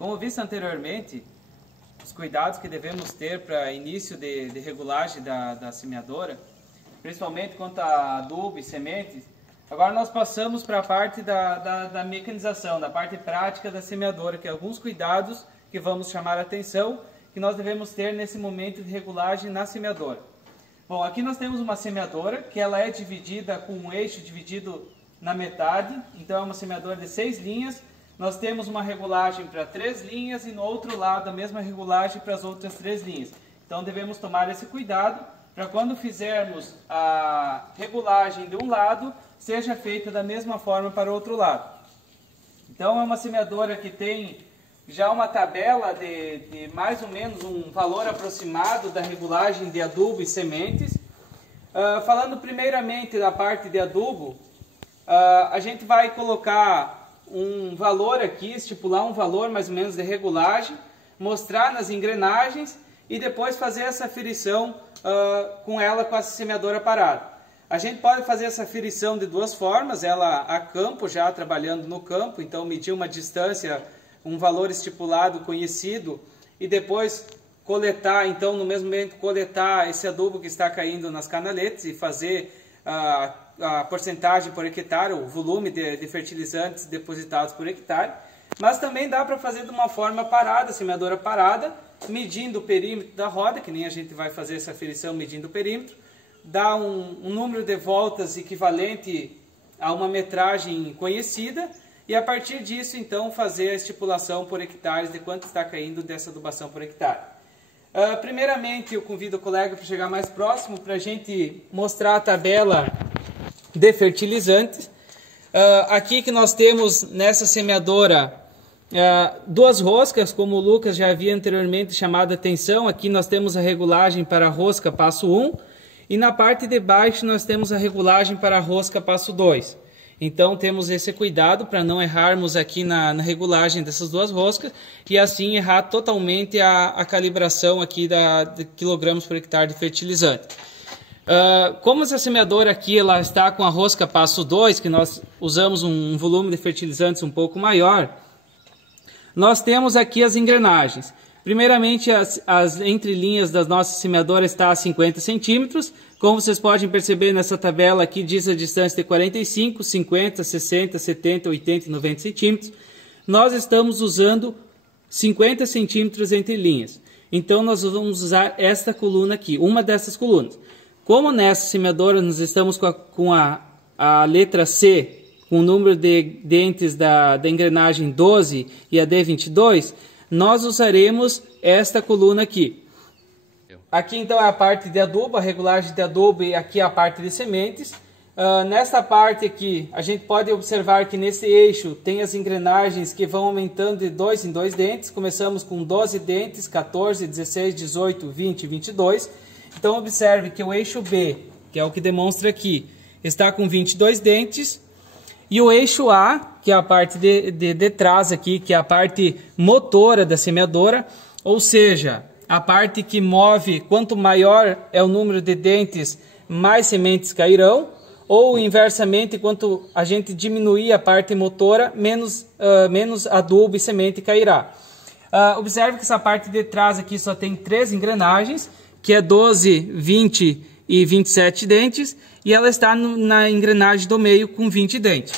Como visto anteriormente, os cuidados que devemos ter para início de regulagem da semeadora, principalmente quanto a adubo e sementes. Agora nós passamos para a parte da mecanização, da parte prática da semeadora, que é alguns cuidados que vamos chamar a atenção, que nós devemos ter nesse momento de regulagem na semeadora. Bom, aqui nós temos uma semeadora, que ela é dividida com um eixo dividido na metade, então é uma semeadora de 6 linhas. Nós temos uma regulagem para 3 linhas e no outro lado a mesma regulagem para as outras 3 linhas. Então devemos tomar esse cuidado para quando fizermos a regulagem de um lado, seja feita da mesma forma para o outro lado. Então é uma semeadora que tem já uma tabela de mais ou menos um valor aproximado da regulagem de adubo e sementes. Falando primeiramente da parte de adubo, a gente vai colocar um valor aqui, estipular um valor mais ou menos de regulagem, mostrar nas engrenagens e depois fazer essa aferição com ela com a semeadora parada. A gente pode fazer essa aferição de duas formas, ela a campo, já trabalhando no campo, então medir uma distância, um valor estipulado, conhecido, e depois coletar, então no mesmo momento coletar esse adubo que está caindo nas canaletas e fazer a porcentagem por hectare, o volume de fertilizantes depositados por hectare, mas também dá para fazer de uma forma parada, semeadora parada, medindo o perímetro da roda, que nem a gente vai fazer essa aferição medindo o perímetro, dá um número de voltas equivalente a uma metragem conhecida, e a partir disso então fazer a estipulação por hectares de quanto está caindo dessa adubação por hectare. Primeiramente eu convido o colega para chegar mais próximo para a gente mostrar a tabela de fertilizantes. Aqui que nós temos nessa semeadora duas roscas, como o Lucas já havia anteriormente chamado a atenção. Aqui nós temos a regulagem para a rosca passo 1 e na parte de baixo nós temos a regulagem para a rosca passo 2. Então temos esse cuidado para não errarmos aqui na regulagem dessas duas roscas e assim errar totalmente a calibração aqui de quilogramas por hectare de fertilizante. Como essa semeadora aqui ela está com a rosca passo 2, que nós usamos um volume de fertilizantes um pouco maior, nós temos aqui as engrenagens. Primeiramente, as entrelinhas das nossas semeadoras estão a 50 centímetros. Como vocês podem perceber nessa tabela aqui, diz a distância de 45, 50, 60, 70, 80 e 90 centímetros. Nós estamos usando 50 centímetros entre linhas. Então, nós vamos usar esta coluna aqui, uma dessas colunas. Como nessa semeadora nós estamos com a letra C, com o número de dentes da engrenagem 12 e a D22, nós usaremos esta coluna aqui. Aqui então é a parte de adubo, a regulagem de adubo, e aqui a parte de sementes. Nesta parte aqui, a gente pode observar que nesse eixo tem as engrenagens que vão aumentando de 2 em 2 dentes. Começamos com 12 dentes, 14, 16, 18, 20 e 22. Então observe que o eixo B, que é o que demonstra aqui, está com 22 dentes. E o eixo A, que é a parte de trás aqui, que é a parte motora da semeadora, ou seja, a parte que move, quanto maior é o número de dentes, mais sementes cairão, ou inversamente, quanto a gente diminuir a parte motora, menos adubo e semente cairá. Observe que essa parte de trás aqui só tem 3 engrenagens, que é 12, 20 e 27 dentes, e ela está na engrenagem do meio com 20 dentes.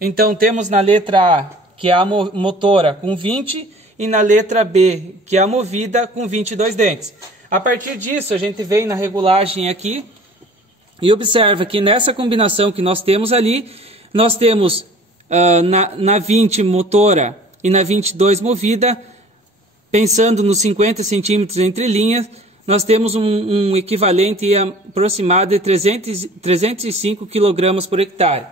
Então temos na letra A, que é a motora, com 20, e na letra B, que é a movida, com 22 dentes. A partir disso, a gente vem na regulagem aqui, e observa que nessa combinação que nós temos ali, nós temos na 20 motora e na 22 movida, pensando nos 50 centímetros entre linhas, nós temos um equivalente aproximado de 305 kg por hectare.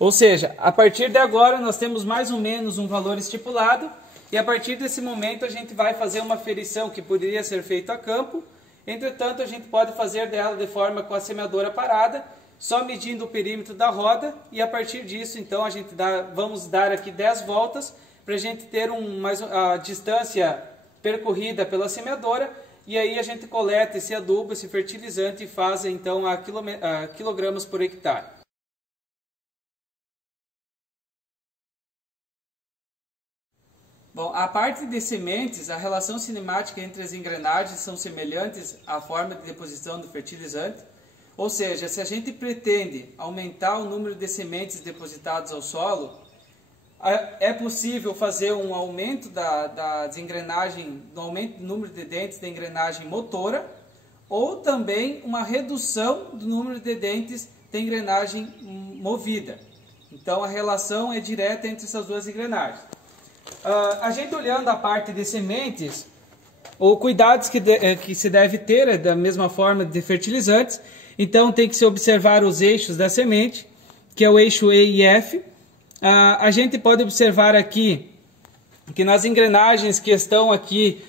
Ou seja, a partir de agora nós temos mais ou menos um valor estipulado e a partir desse momento a gente vai fazer uma aferição que poderia ser feita a campo. Entretanto, a gente pode fazer dela de forma com a semeadora parada, só medindo o perímetro da roda e a partir disso então vamos dar aqui 10 voltas para a gente ter a distância percorrida pela semeadora. E aí a gente coleta esse adubo, esse fertilizante e faz então a quilogramas por hectare. Bom, a parte de sementes, a relação cinemática entre as engrenagens são semelhantes à forma de deposição do fertilizante. Ou seja, se a gente pretende aumentar o número de sementes depositadas ao solo, é possível fazer um aumento das engrenagens, do aumento do número de dentes da engrenagem motora, ou também uma redução do número de dentes da engrenagem movida. Então a relação é direta entre essas duas engrenagens. A gente olhando a parte de sementes, ou cuidados que se deve ter é da mesma forma de fertilizantes. Então tem que se observar os eixos da semente, que é o eixo E e F. A gente pode observar aqui que nas engrenagens que estão aqui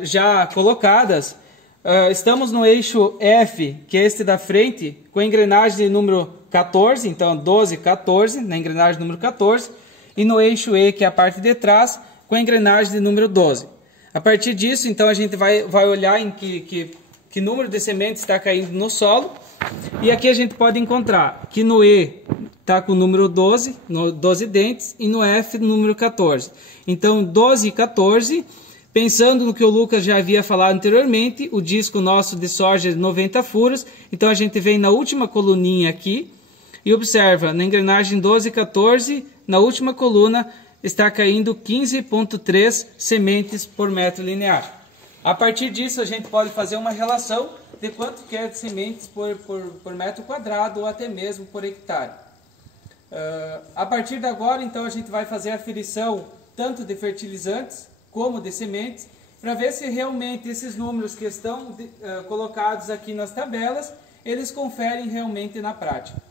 já colocadas, estamos no eixo F, que é este da frente, com a engrenagem número 14, então 12, 14, na engrenagem número 14, e no eixo E, que é a parte de trás, com a engrenagem de número 12. A partir disso, então, a gente vai olhar em que número de sementes está caindo no solo, e aqui a gente pode encontrar que no E está com o número 12, 12 dentes, e no F número 14. Então 12 e 14, pensando no que o Lucas já havia falado anteriormente, o disco nosso de soja de 90 furos, então a gente vem na última coluninha aqui, e observa, na engrenagem 12 e 14, na última coluna, está caindo 15,3 sementes por metro linear. A partir disso, a gente pode fazer uma relação de quanto quer de sementes por metro quadrado ou até mesmo por hectare. A partir de agora, então, a gente vai fazer a aferição tanto de fertilizantes como de sementes, para ver se realmente esses números que estão colocados aqui nas tabelas, eles conferem realmente na prática.